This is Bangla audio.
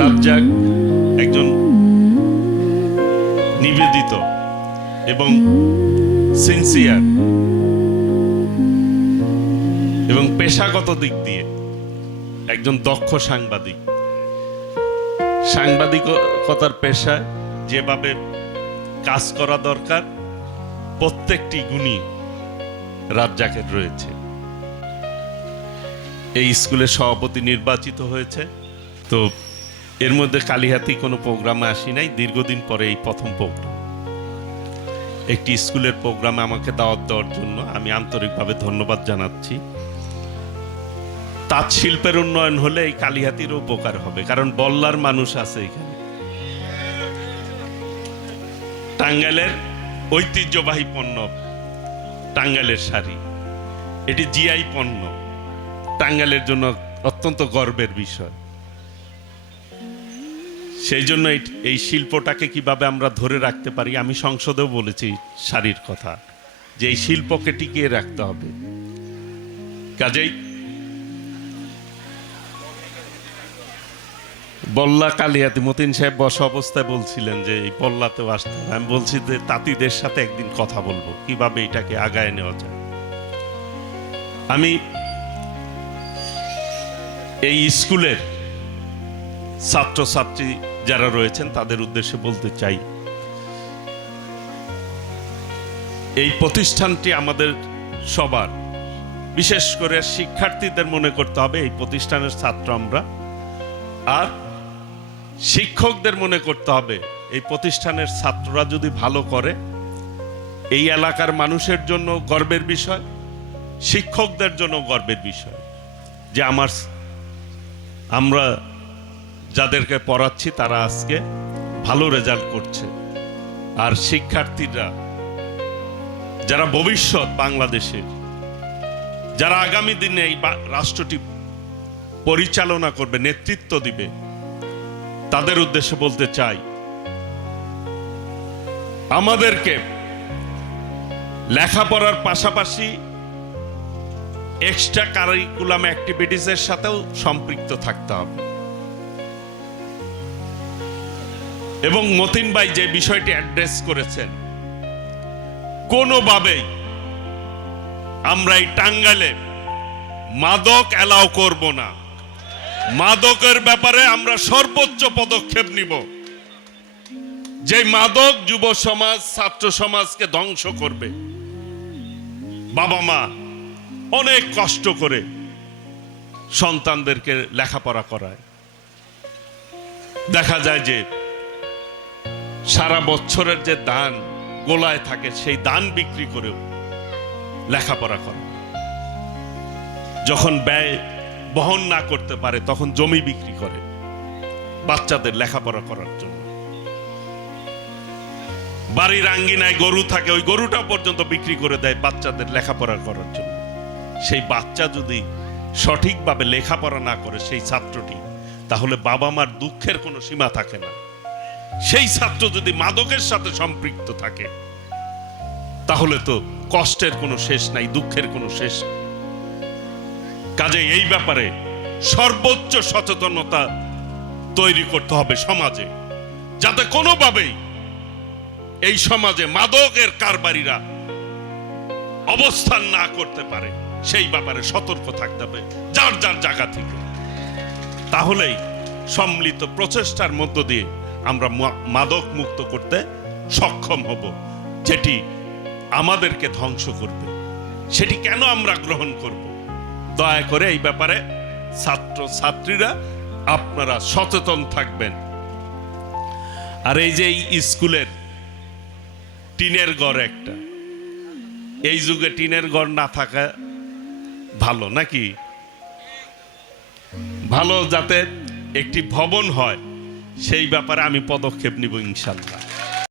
রাজ্জাক একজন নিবেদিত এবং সিনসিয়ার এবং পেশাগত দিক দিয়ে একজন দক্ষ সাংবাদিক। সাংবাদিকতার পেশায় যেভাবে কাজ করা দরকার প্রত্যেকটি গুণই রাজ্জাকের রয়েছে। এই স্কুলের সভাপতি নির্বাচিত হয়েছে। তো এর মধ্যে কালিহাতি কোনো প্রোগ্রামে আসি নাই, দীর্ঘদিন পরে এই প্রথম প্রোগ্রাম। একটি স্কুলের প্রোগ্রামে আমাকে দাওয়াত দেওয়ার জন্য আমি আন্তরিকভাবে ধন্যবাদ জানাচ্ছি। তাঁত শিল্পের উন্নয়ন হলে এই কালিহাতিরও উপকার হবে, কারণ বল্লার মানুষ আছে এখানে। টাঙ্গাইলের ঐতিহ্যবাহী পণ্য টাঙ্গাইলের শাড়ি, এটি জিআই পণ্য, টাঙ্গাইলের জন্য অত্যন্ত গর্বের বিষয়। সেই জন্য এই শিল্পটাকে কিভাবে আমরা ধরে রাখতে পারি, আমি সংসদেও বলেছি শাড়ির কথা, যে এই শিল্পকে টিকিয়ে রাখতে হবে। কাজেই বল্লা কালিহাতি মতিন সাহেব বসা অবস্থায় বলছিলেন যে এই বল্লাতেও আসতে হবে। আমি বলছি যে তাঁতিদের সাথে একদিন কথা বলবো কিভাবে এটাকে আগায় নেওয়া যায়। আমি এই স্কুলের ছাত্রছাত্রী যারা রয়েছেন তাদের উদ্দেশ্যে বলতে চাই, এই প্রতিষ্ঠানটি আমাদের সবার, বিশেষ করে শিক্ষার্থীদের মনে করতে হবে এই প্রতিষ্ঠানের ছাত্র আমরা, আর শিক্ষকদের মনে করতে হবে এই প্রতিষ্ঠানের ছাত্ররা যদি ভালো করে এই এলাকার মানুষের জন্য গর্বের বিষয়, শিক্ষকদের জন্য গর্বের বিষয় যে আমরা যাদেরকে পড়াচ্ছি তারা আজকে ভালো রেজাল্ট করছে। আর শিক্ষার্থীরা যারা ভবিষ্যৎ বাংলাদেশের, যারা আগামী দিনে এই রাষ্ট্রটি পরিচালনা করবে, নেতৃত্ব দিবে, তাদের উদ্দেশ্যে বলতে চাই আমাদেরকে লেখাপড়ার পাশাপাশি এক্সট্রা কারিকুলাম অ্যাক্টিভিটিসের সাথেও সম্পৃক্ত থাকতে হবে। এবং মতিন ভাই যে বিষয়টি অ্যাড্রেস করেছেন, কোনোভাবেই আমরা এই টাঙ্গাইলে মাদক অ্যালাউ করব না। মাদকের ব্যাপারে আমরা সর্বোচ্চ পদক্ষেপ নিব। যে মাদক যুব সমাজ, ছাত্র সমাজকে ধ্বংস করবে। বাবা মা অনেক কষ্ট করে সন্তানদেরকে লেখাপড়া করায়, দেখা যায় যে সারা বছরের যে দান গোলায় থাকে সেই দান বিক্রি করেও লেখাপড়া করে। যখন ব্যয় বহন না করতে পারে তখন জমি বিক্রি করে বাচ্চাদের লেখাপড়া করার জন্য। বাড়ির আঙ্গিনায় গরু থাকে, ওই গরুটা পর্যন্ত বিক্রি করে দেয় বাচ্চাদের লেখাপড়া করার জন্য। সেই বাচ্চা যদি সঠিকভাবে লেখাপড়া না করে সেই ছাত্রটি, তাহলে বাবা মার দুঃখের কোনো সীমা থাকে না। সেই ছাত্র যদি মাদকের সাথে সম্পৃক্ত থাকে তাহলে তো কষ্টের কোনো শেষ নাই, দুঃখের কোনো শেষ নেই। কাজে এই ব্যাপারে সর্বোচ্চ সচেতনতা তৈরি করতে হবে সমাজে, যাতে কোনোভাবেই এই সমাজে মাদকের কারবারিরা অবস্থান না করতে পারে। সেই ব্যাপারে সতর্ক থাকতে হবে যার যার জায়গা থেকে। তাহলেই সম্মিলিত প্রচেষ্টার মধ্য দিয়ে আমরা মাদক মুক্ত করতে সক্ষম হব। যেটি আমাদেরকে ধ্বংস করবে সেটি কেন আমরা গ্রহণ করব? দয়া করে এই ব্যাপারে ছাত্র ছাত্রীরা আপনারা সচেতন থাকবেন। আর এই যে স্কুলের টিনের ঘর একটা, এই যুগে টিনের ঘর না থাকা ভালো নাকি? ভালো যাতে একটি ভবন হয় সেই ব্যাপারে আমি পদক্ষেপ নিব ইনশাল্লাহ।